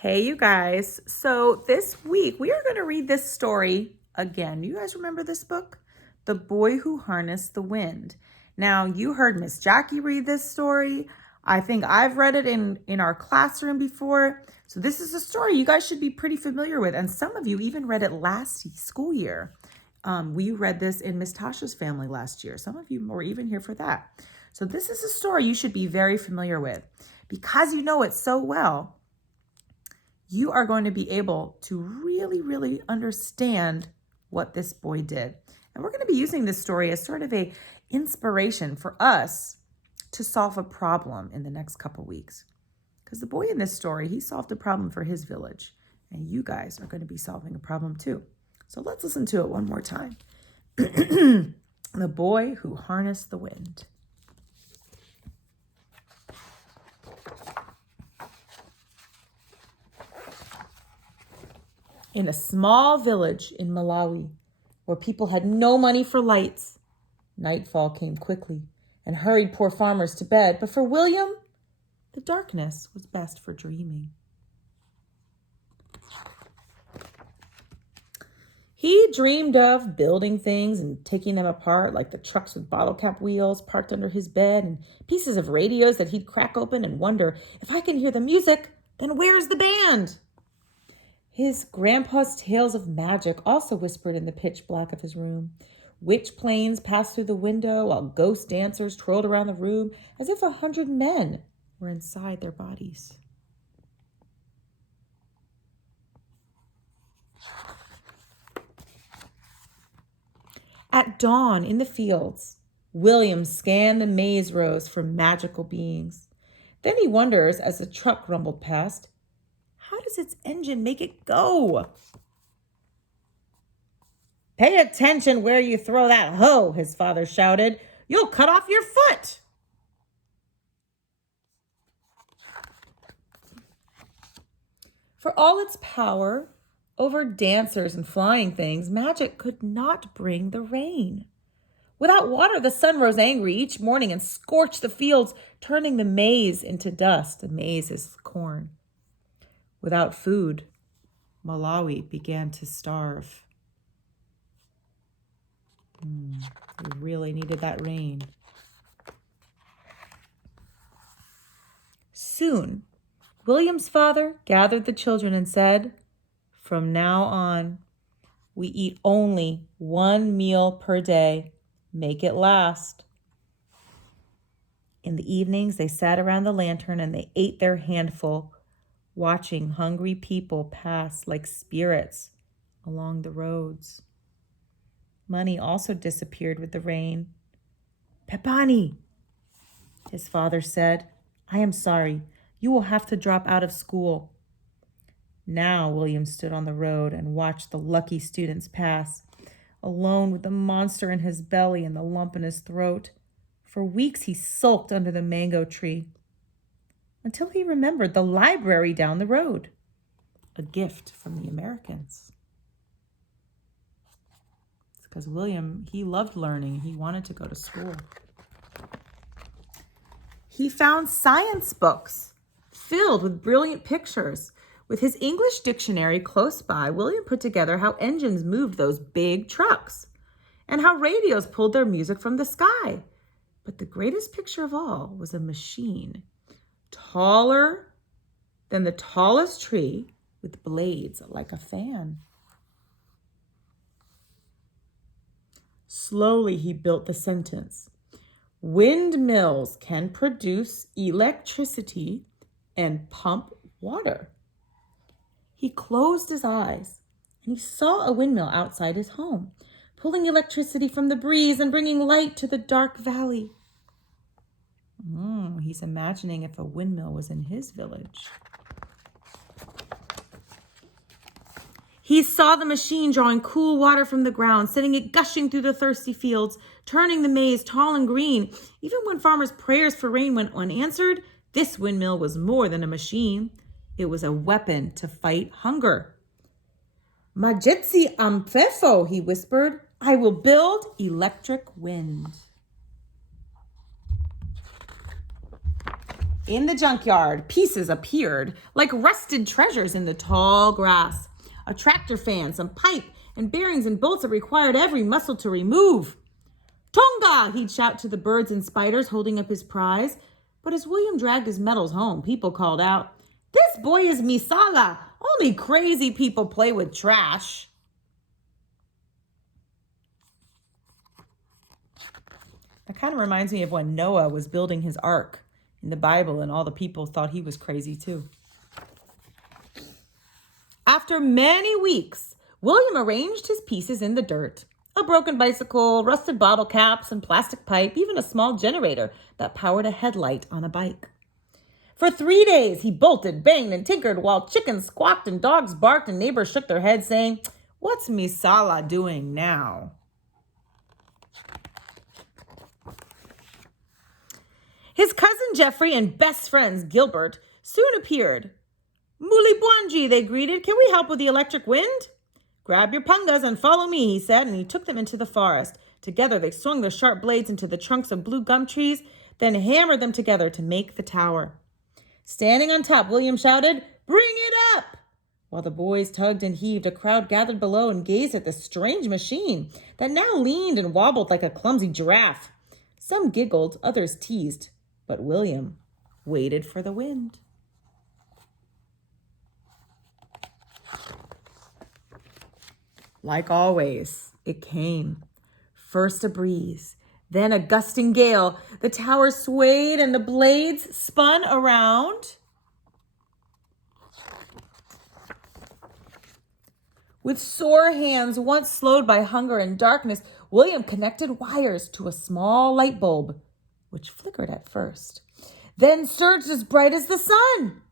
Hey, you guys. So this week we are going to read this story again. You guys remember this book? The Boy Who Harnessed the Wind. Now, you heard Miss Jackie read this story. I think I've read it in our classroom before. So this is a story you guys should be pretty familiar with. And some of you even read it last school year. We read this in Miss Tasha's family last year. Some of you were even here for that. So this is a story you should be very familiar with. Because you know it so well, you are going to be able to really understand what this boy did. And we're going to be using this story as sort of a inspiration for us to solve a problem in the next couple weeks. Because the boy in this story, he solved a problem for his village. And you guys are going to be solving a problem too. So let's listen to it one more time. The Boy Who Harnessed the Wind. In a small village in Malawi, where people had no money for lights, nightfall came quickly and hurried poor farmers to bed. But for William, the darkness was best for dreaming. He dreamed of building things and taking them apart, like the trucks with bottle cap wheels parked under his bed and pieces of radios that he'd crack open and wonder, if I can hear the music, then where's the band? His grandpa's tales of magic also whispered in the pitch black of his room. Witch planes passed through the window while ghost dancers twirled around the room as if 100 men were inside their bodies. At dawn in the fields, William scanned the maze rows for magical beings. Then he wonders, as the truck rumbled past, how does its engine make it go? Pay attention where you throw that hoe, his father shouted. You'll cut off your foot. For all its power over dancers and flying things, magic could not bring the rain. Without water, the sun rose angry each morning and scorched the fields, turning the maize into dust. The maize is corn. Without food, Malawi began to starve. We really needed that rain. Soon, William's father gathered the children and said, from now on, we eat only one meal per day. Make it last. In the evenings, they sat around the lantern and they ate their handful, watching hungry people pass like spirits along the roads. Money also disappeared with the rain. Pepani, his father said, I am sorry. You will have to drop out of school. Now William stood on the road and watched the lucky students pass, alone with the monster in his belly and the lump in his throat. For weeks he sulked under the mango tree, until he remembered the library down the road, a gift from the Americans. It's because William, he loved learning. He wanted to go to school. He found science books filled with brilliant pictures. With his English dictionary close by, William put together how engines moved those big trucks and how radios pulled their music from the sky. But the greatest picture of all was a machine taller than the tallest tree with blades like a fan. Slowly he built the sentence. Windmills can produce electricity and pump water. He closed his eyes and he saw a windmill outside his home, pulling electricity from the breeze and bringing light to the dark valley. He's imagining if a windmill was in his village. He saw the machine drawing cool water from the ground, setting it gushing through the thirsty fields, turning the maize tall and green. Even when farmers' prayers for rain went unanswered, this windmill was more than a machine. It was a weapon to fight hunger. Majetsi amfefo, he whispered. I will build electric wind. In the junkyard, pieces appeared like rusted treasures in the tall grass. A tractor fan, some pipe, and bearings and bolts that required every muscle to remove. Tonga! He'd shout to the birds and spiders holding up his prize. But as William dragged his metals home, people called out, "This boy is Misala! Only crazy people play with trash." That kind of reminds me of when Noah was building his ark in the Bible and all the people thought he was crazy too. After many weeks, William arranged his pieces in the dirt. A broken bicycle, rusted bottle caps and plastic pipe, even a small generator that powered a headlight on a bike. For 3 days, he bolted, banged, and tinkered while chickens squawked and dogs barked and neighbors shook their heads saying, "What's Misala doing now?" His cousin Jeffrey and best friends Gilbert soon appeared. "Muli Bwanji," they greeted. "Can we help with the electric wind?" "Grab your pungas and follow me," he said, and he took them into the forest. Together they swung their sharp blades into the trunks of blue gum trees, then hammered them together to make the tower. Standing on top, William shouted, "Bring it up!" While the boys tugged and heaved, a crowd gathered below and gazed at the strange machine that now leaned and wobbled like a clumsy giraffe. Some giggled, others teased, but William waited for the wind. Like always, it came. First a breeze, then a gusting gale. The tower swayed and the blades spun around. With sore hands, once slowed by hunger and darkness, William connected wires to a small light bulb, which flickered at first, then surged as bright as the sun.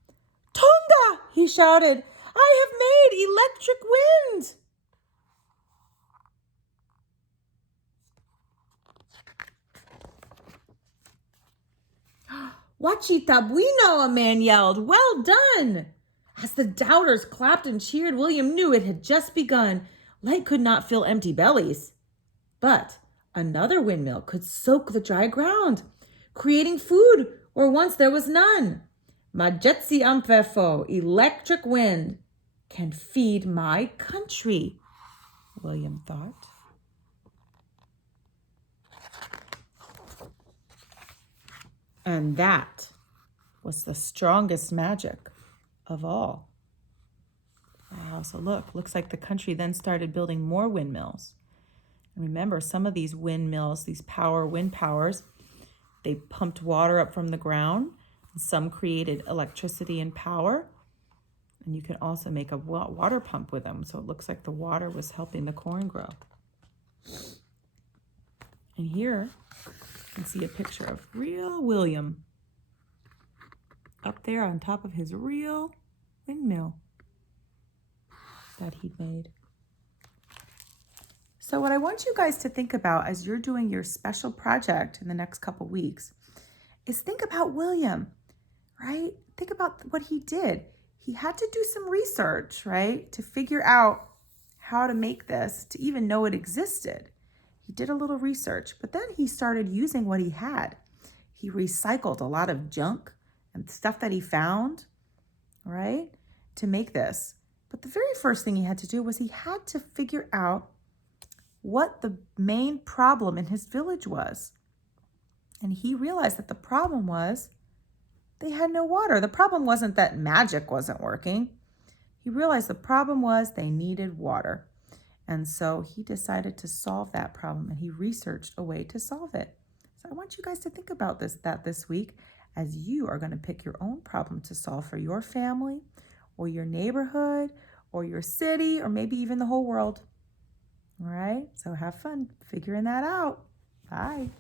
"Tonga!" he shouted. "I have made electric wind!" "Wachita bueno," a man yelled. "Well done!" As the doubters clapped and cheered, William knew it had just begun. Light could not fill empty bellies. But another windmill could soak the dry ground, creating food where once there was none. "Majetsi amfefo," electric wind, "can feed my country," William thought. And that was the strongest magic of all. Wow, so looks like the country then started building more windmills. And remember, some of these windmills, these wind powers, they pumped water up from the ground. Some created electricity and power. And you can also make a water pump with them. So it looks like the water was helping the corn grow. And here you can see a picture of real William up there on top of his real windmill that he'd made. So what I want you guys to think about as you're doing your special project in the next couple weeks is think about William, right? Think about what he did. He had to do some research, right, to figure out how to make this, to even know it existed. He did a little research, but then he started using what he had. He recycled a lot of junk and stuff that he found, right, to make this. But the very first thing he had to do was he had to figure out what the main problem in his village was. And he realized that the problem was they had no water. The problem wasn't that magic wasn't working. He realized the problem was they needed water. And so he decided to solve that problem, and he researched a way to solve it. So I want you guys to think about this week as you are going to pick your own problem to solve for your family or your neighborhood or your city or maybe even the whole world. All right, so have fun figuring that out. Bye.